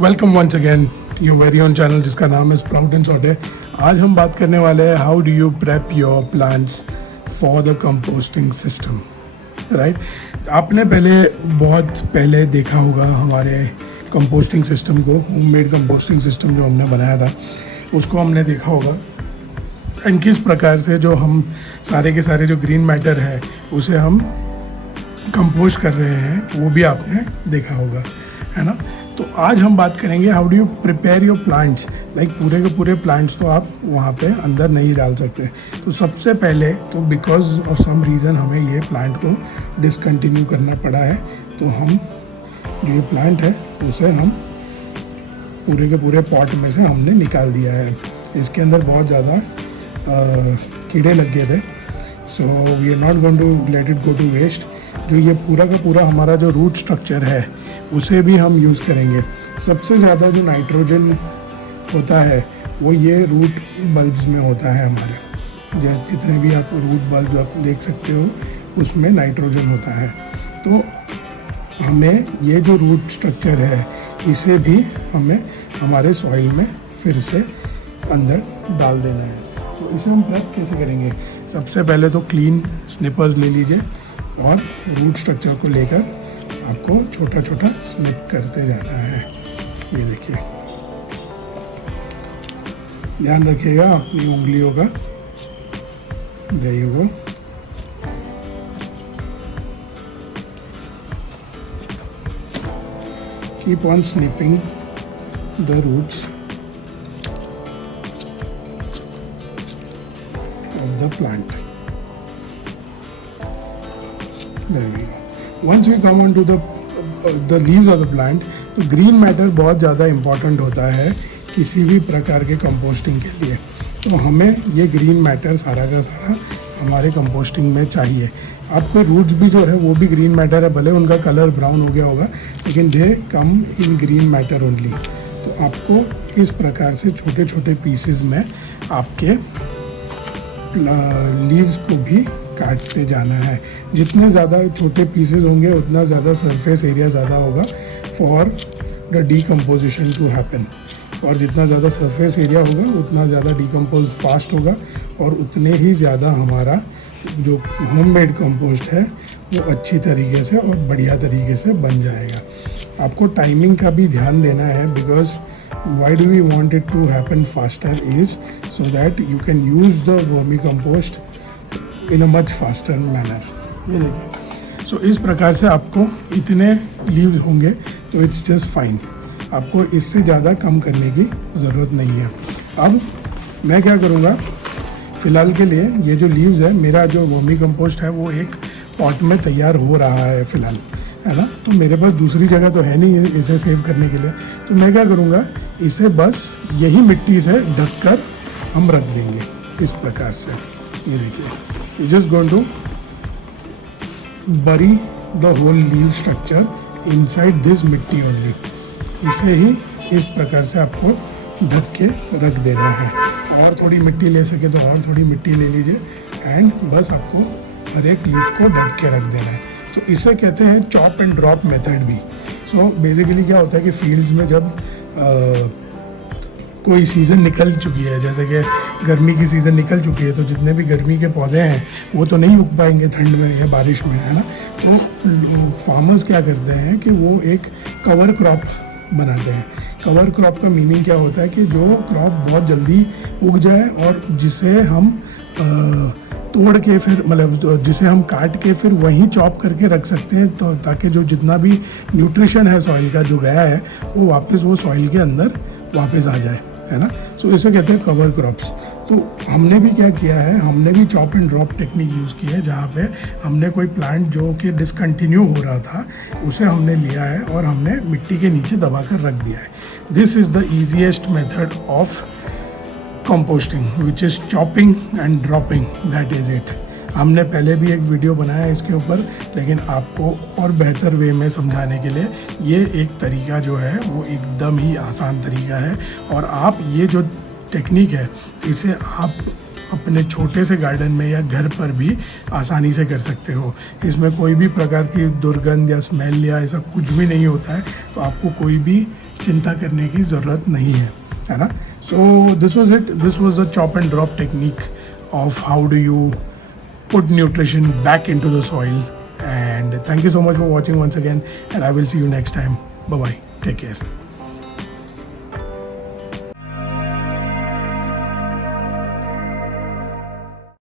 Welcome once again your very own channel जिसका नाम है स्प्राउट एंड सॉटे। आज हम बात करने वाले हैं how do you prep your plants for the composting system. Right, आपने बहुत पहले देखा होगा हमारे कंपोस्टिंग सिस्टम को, होममेड कंपोस्टिंग सिस्टम जो हमने बनाया था उसको हमने देखा होगा, एंड किस प्रकार से जो हम सारे के सारे जो ग्रीन मैटर है उसे हम कंपोस्ट कर रहे हैं वो भी आपने देखा होगा, है ना। तो आज हम बात करेंगे how do you prepare your plants. Like पूरे के पूरे प्लांट्स तो आप वहाँ पे अंदर नहीं डाल सकते। तो सबसे पहले तो बिकॉज ऑफ सम रीज़न हमें ये प्लांट को डिसकंटिन्यू करना पड़ा है। तो हम जो ये प्लांट है उसे हम पूरे के पूरे पॉट में से हमने निकाल दिया है। इसके अंदर बहुत ज़्यादा कीड़े लग गए थे, so we are not going to let it go to waste. जो ये पूरा का पूरा हमारा जो रूट स्ट्रक्चर है उसे भी हम यूज़ करेंगे। सबसे ज़्यादा जो नाइट्रोजन होता है वो ये रूट बल्ब्स में होता है हमारे। जैसे जितने भी आप रूट बल्ब आप देख सकते हो उसमें नाइट्रोजन होता है। तो हमें ये जो रूट स्ट्रक्चर है इसे भी हमें हमारे सॉइल में फिर से अंदर डाल देना है। तो इसे हम प्रेप कैसे करेंगे? सबसे पहले तो क्लीन स्निपर्स ले लीजिए और रूट स्ट्रक्चर को लेकर आपको छोटा छोटा स्निप करते जाना है। ये देखिए, ध्यान रखिएगा अपनी उंगलियों का। There you go. Keep on snipping the roots of the plant. There we go. Once we come on to the leaves of the plant, तो ग्रीन मैटर बहुत ज़्यादा इम्पॉर्टेंट होता है किसी भी प्रकार के कंपोस्टिंग के लिए। तो हमें ये ग्रीन मैटर सारा का सारा हमारे कंपोस्टिंग में चाहिए। आपके रूट्स भी जो है वो भी ग्रीन मैटर है, भले उनका कलर ब्राउन हो गया होगा लेकिन दे कम इन ग्रीन मैटर ओनली। तो आपको इस प्रकार से छोटे छोटे पीसेस में आपके लीव्स को भी काटते जाना है। जितने ज़्यादा छोटे पीसेस होंगे उतना ज़्यादा सरफेस एरिया ज़्यादा होगा for the decomposition to happen, और जितना ज़्यादा सरफेस एरिया होगा उतना ज़्यादा डीकम्पोज फास्ट होगा और उतने ही ज़्यादा हमारा जो होममेड कंपोस्ट है वो अच्छी तरीके से और बढ़िया तरीके से बन जाएगा। आपको टाइमिंग का भी ध्यान देना है, because why do we want it to happen faster is so that you can use the vermicompost in a much faster manner. ये देखिए, सो इस प्रकार से आपको इतने लीव्स होंगे तो इट्स जस्ट फाइन। आपको इससे ज़्यादा कम करने की ज़रूरत नहीं है। अब मैं क्या करूँगा, फ़िलहाल के लिए ये जो लीव्स है, मेरा जो वर्मीकम्पोस्ट है वो एक पॉट में तैयार हो रहा है फ़िलहाल, है ना। तो मेरे पास दूसरी जगह तो है नहीं है इसे सेव करने के लिए। तो मैं क्या करूँगा, इसे बस यही मिट्टी से ढककर हम रख देंगे इस प्रकार से। ये देखिए, just going to bury the whole leaf structure inside this मिट्टी ओनली। इसे ही इस प्रकार से आपको ढक के रख देना है। और थोड़ी मिट्टी ले सके तो और थोड़ी मिट्टी ले लीजिए, एंड बस आपको हर एक लीव को ढक के रख देना है। तो इसे कहते हैं चॉप एंड ड्रॉप मेथड भी। सो बेसिकली क्या होता है कि फील्ड्स में जब कोई सीज़न निकल चुकी है, जैसे कि गर्मी की सीज़न निकल चुकी है, तो जितने भी गर्मी के पौधे हैं वो तो नहीं उग पाएंगे ठंड में या बारिश में, है ना। तो फार्मर्स क्या करते हैं कि वो एक कवर क्रॉप बनाते हैं। कवर क्रॉप का मीनिंग क्या होता है कि जो क्रॉप बहुत जल्दी उग जाए और जिसे हम तोड़ के फिर मतलब जिसे हम काट के फिर वहीं चॉप करके रख सकते हैं, तो ताकि जो जितना भी न्यूट्रिशन है सॉइल का जो गया है वो वापस वो सॉइल के अंदर वापस आ जाए, है ना। सो इसे कहते हैं कवर क्रॉप्स। तो हमने भी क्या किया है, हमने भी chop and drop technique use की है, जहाँ पे हमने कोई प्लांट जो कि डिसकंटिन्यू हो रहा था उसे हमने लिया है और हमने मिट्टी के नीचे दबा कर रख दिया है। This is the easiest method of composting which is chopping and dropping, that is it. हमने पहले भी एक वीडियो बनाया है इसके ऊपर, लेकिन आपको और बेहतर वे में समझाने के लिए ये एक तरीका जो है वो एकदम ही आसान तरीका है। और आप ये जो टेक्निक है इसे आप अपने छोटे से गार्डन में या घर पर भी आसानी से कर सकते हो। इसमें कोई भी प्रकार की दुर्गंध या स्मेल या ऐसा कुछ भी नहीं होता है, तो आपको कोई भी चिंता करने की ज़रूरत नहीं है ना. So this was it. This was the chop and drop technique of how do you put nutrition back into the soil. And thank you so much for watching once again, and I will see you next time. Bye bye, take care.